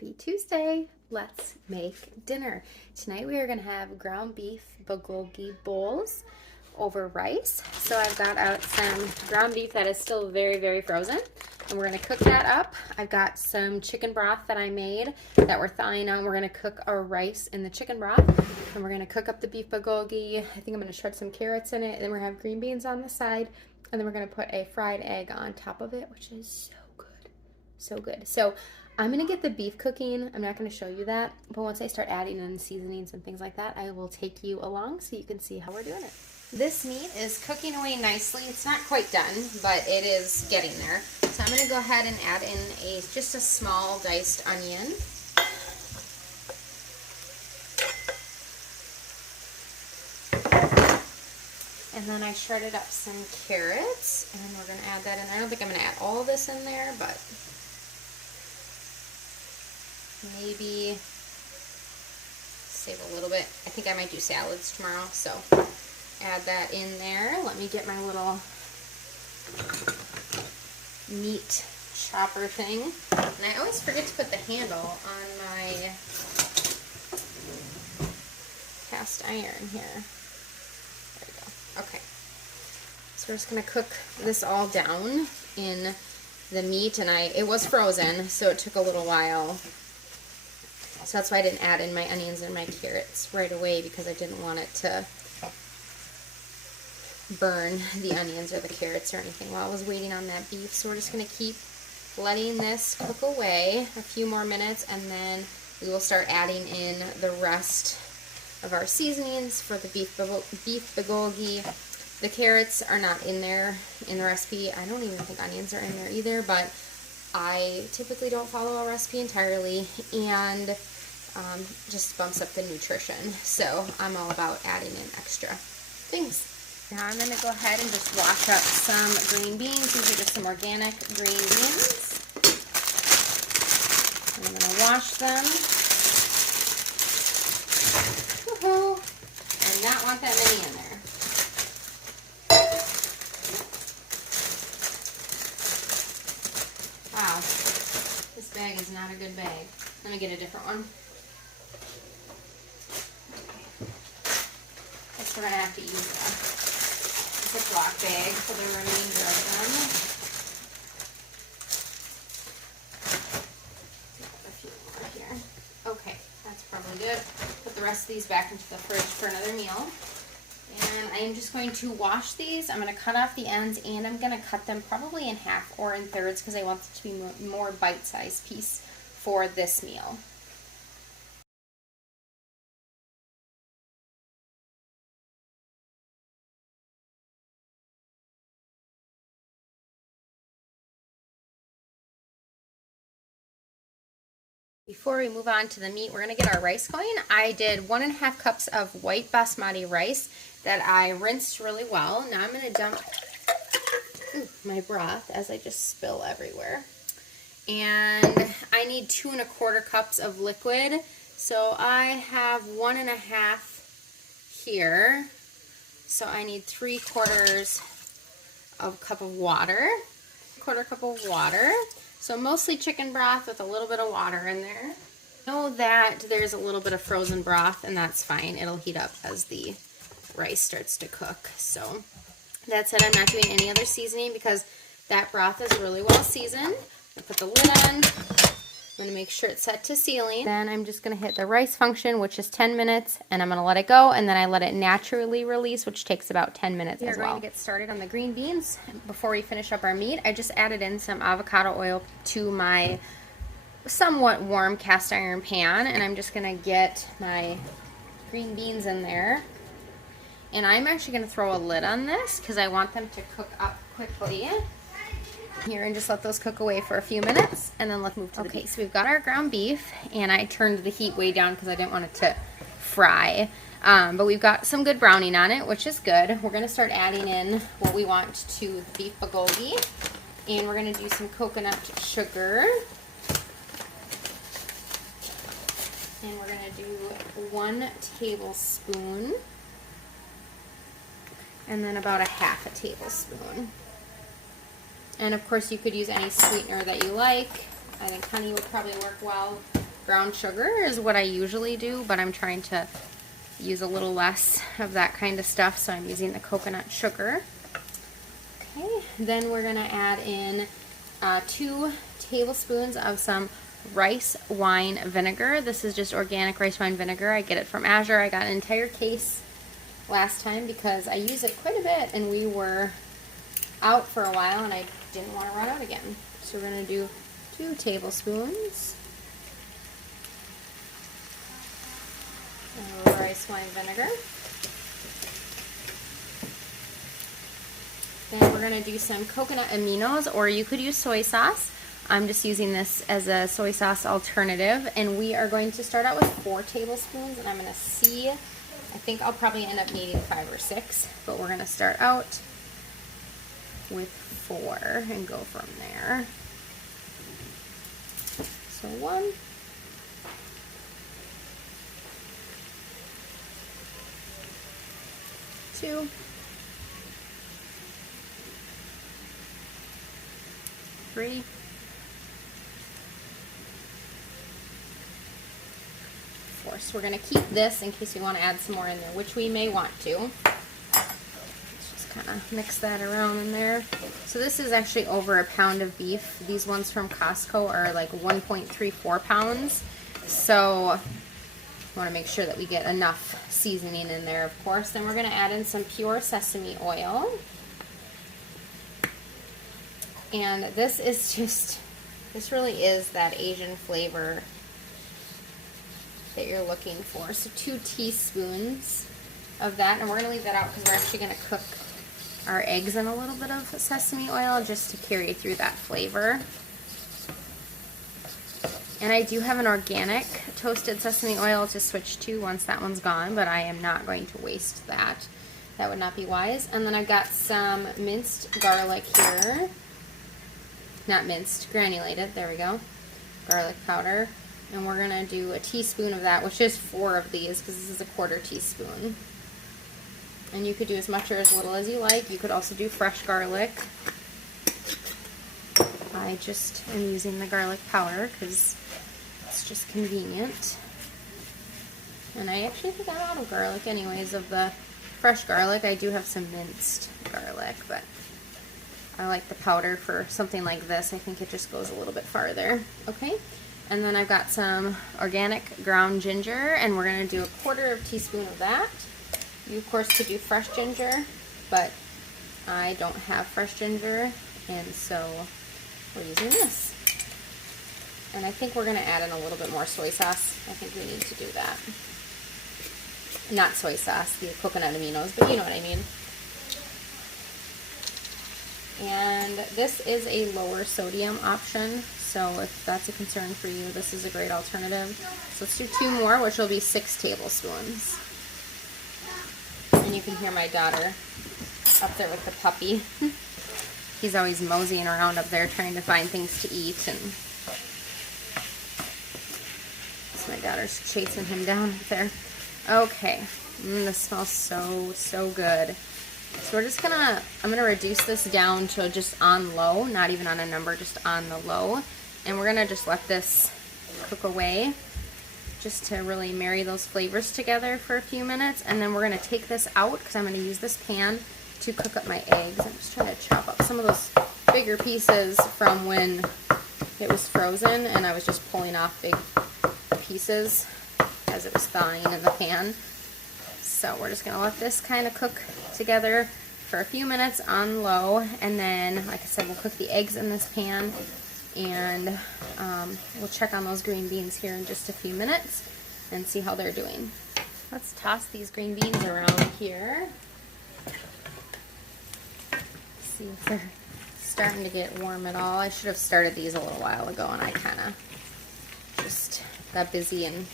Happy Tuesday. Let's make dinner. Tonight we are going to have ground beef bulgogi bowls over rice. So I've got out some ground beef that is still very, very frozen, and we're going to cook that up. I've got some chicken broth that I made that we're thawing on. We're going to cook our rice in the chicken broth, and we're going to cook up the beef bulgogi. I think I'm going to shred some carrots in it, and then we're going to have green beans on the side, and then we're going to put a fried egg on top of it, which is so good. So good. So I'm going to get the beef cooking. I'm not going to show you that, but once I start adding in seasonings and things like that, I will take you along so you can see how we're doing it. This meat is cooking away nicely. It's not quite done, but it is getting there. So I'm going to go ahead and add in just a small diced onion. And then I shredded up some carrots, and we're going to add that in. I don't think I'm going to add all of this in there, but maybe save a little bit. I think I might do salads tomorrow, so add that in there. Let me get my little meat chopper thing. And I always forget to put the handle on my cast iron here. There we go. Okay. So we're just going to cook this all down in the meat, and it was frozen, so it took a little while. So that's why I didn't add in my onions and my carrots right away, because I didn't want it to burn the onions or the carrots or anything while I was waiting on that beef. So we're just going to keep letting this cook away a few more minutes, and then we will start adding in the rest of our seasonings for the beef bulgogi. The carrots are not in there in the recipe. I don't even think onions are in there either, but I typically don't follow a recipe entirely, and just bumps up the nutrition. So I'm all about adding in extra things. Now I'm going to go ahead and just wash up some green beans. These are just some organic green beans. And I'm going to wash them. Woohoo! And not want that many in there. Wow, this bag is not a good bag. Let me get a different one. Guess we're going to have to use a Ziploc bag for the remainder of them. A few more here. Okay, that's probably good. Put the rest of these back into the fridge for another meal. And I am just going to wash these. I'm going to cut off the ends, and I'm going to cut them probably in half or in thirds because I want it to be more bite-sized piece for this meal. Before we move on to the meat, we're going to get our rice going. I did 1.5 cups of white basmati rice that I rinsed really well. Now I'm going to dump my broth as I just spill everywhere. And I need 2.25 cups of liquid. So I have 1.5 here. So I need 3/4 cup of water. 1/4 cup of water. So mostly chicken broth with a little bit of water in there. Know that there's a little bit of frozen broth, and that's fine. It'll heat up as the rice starts to cook. So that's it. I'm not doing any other seasoning because that broth is really well seasoned. I put the lid on. I'm going to make sure it's set to sealing. Then I'm just going to hit the rice function, which is 10 minutes, and I'm going to let it go, and then I let it naturally release, which takes about 10 minutes as well. We're going to get started on the green beans. Before we finish up our meat, I just added in some avocado oil to my somewhat warm cast iron pan, and I'm just going to get my green beans in there. And I'm actually going to throw a lid on this because I want them to cook up quickly. Here, and just let those cook away for a few minutes, and then let's move to the beef. So we've got our ground beef, and I turned the heat way down because I didn't want it to fry. But we've got some good browning on it, which is good. We're going to start adding in what we want to the beef bulgogi, and we're going to do some coconut sugar. And we're going to do 1 tablespoon, and then about 1/2 tablespoon. And of course you could use any sweetener that you like. I think honey would probably work well. Brown sugar is what I usually do, but I'm trying to use a little less of that kind of stuff, so I'm using the coconut sugar. Okay, then we're gonna add in 2 tablespoons of some rice wine vinegar. This is just organic rice wine vinegar. I get it from Azure. I got an entire case last time because I use it quite a bit, and we were out for a while and I didn't want to run out again. So we're going to do 2 tablespoons of rice wine vinegar. Then we're going to do some coconut aminos, or you could use soy sauce. I'm just using this as a soy sauce alternative, and we are going to start out with 4 tablespoons, and I'm going to see, I think I'll probably end up needing 5 or 6, but we're going to start out with 4 and go from there. So 1, 2, 3, 4. So we're going to keep this in case we want to add some more in there, which we may want to. Let's just kind of mix that around in there. So this is actually over a pound of beef. These ones from Costco are like 1.34 pounds. So we want to make sure that we get enough seasoning in there, of course. Then we're going to add in some pure sesame oil. And this is just, this really is that Asian flavor that you're looking for. So 2 teaspoons of that, and we're going to leave that out because we're actually going to cook our eggs in a little bit of sesame oil just to carry through that flavor. And I do have an organic toasted sesame oil to switch to once that one's gone, but I am not going to waste that. That would not be wise. And then I've got some minced garlic here. Not minced, granulated, there we go. Garlic powder. And we're going to do a teaspoon of that, which is 4 of these because this is a 1/4 teaspoon. And you could do as much or as little as you like. You could also do fresh garlic. I just am using the garlic powder because it's just convenient. And I actually think I'm out of garlic anyways of the fresh garlic. I do have some minced garlic, but I like the powder for something like this. I think it just goes a little bit farther. Okay, and then I've got some organic ground ginger, and we're going to do a 1/4 teaspoon of that. You, of course, could do fresh ginger, but I don't have fresh ginger, and so we're using this. And I think we're going to add in a little bit more soy sauce. I think we need to do that. Not soy sauce, the coconut aminos, but you know what I mean. And this is a lower sodium option, so if that's a concern for you, this is a great alternative. So let's do 2 more, which will be 6 tablespoons. And you can hear my daughter up there with the puppy. He's always moseying around up there trying to find things to eat, and so my daughter's chasing him down up there. Okay, this smells so good. So we're just gonna, I'm gonna reduce this down to just on low, not even on a number, just on the low. And we're gonna just let this cook away just to really marry those flavors together for a few minutes. And then we're gonna take this out because I'm gonna use this pan to cook up my eggs. I'm just trying to chop up some of those bigger pieces from when it was frozen, and I was just pulling off big pieces as it was thawing in the pan. So we're just gonna let this kind of cook together for a few minutes on low, and then, like I said, we'll cook the eggs in this pan, and we'll check on those green beans here in just a few minutes and see how they're doing. Let's toss these green beans around here. See if they're starting to get warm at all. I should have started these a little while ago, and I kind of just got busy and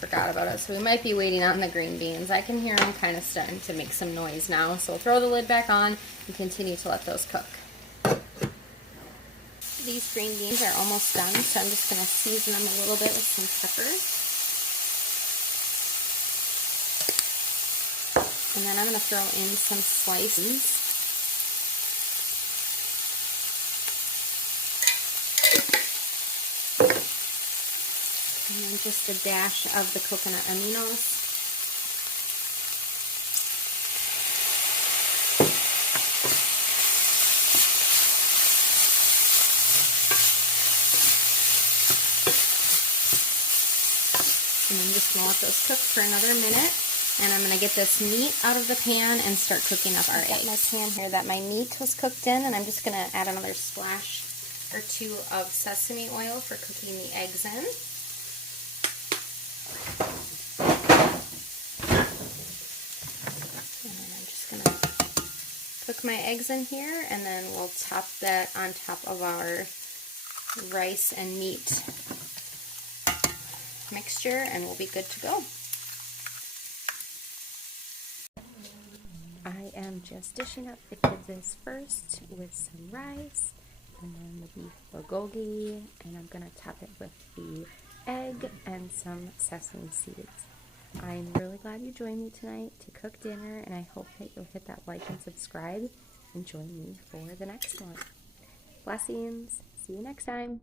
forgot about it. So we might be waiting on the green beans. I can hear them kind of starting to make some noise now. So we'll throw the lid back on and continue to let those cook. These green beans are almost done, so I'm just going to season them a little bit with some pepper. And then I'm going to throw in some slices. And then just a dash of the coconut aminos. And I'm just going to let those cook for another minute. And I'm going to get this meat out of the pan and start cooking up our eggs. I've got my pan here that my meat was cooked in, and I'm just going to add another splash or two of sesame oil for cooking the eggs in. And then I'm just going to cook my eggs in here, and then we'll top that on top of our rice and meat mixture, and we'll be good to go. I am just dishing up the kids' first with some rice and then the beef bulgogi, and I'm going to top it with the egg and some sesame seeds. I'm really glad you joined me tonight to cook dinner, and I hope that you'll hit that like and subscribe and join me for the next one. Blessings. See you next time.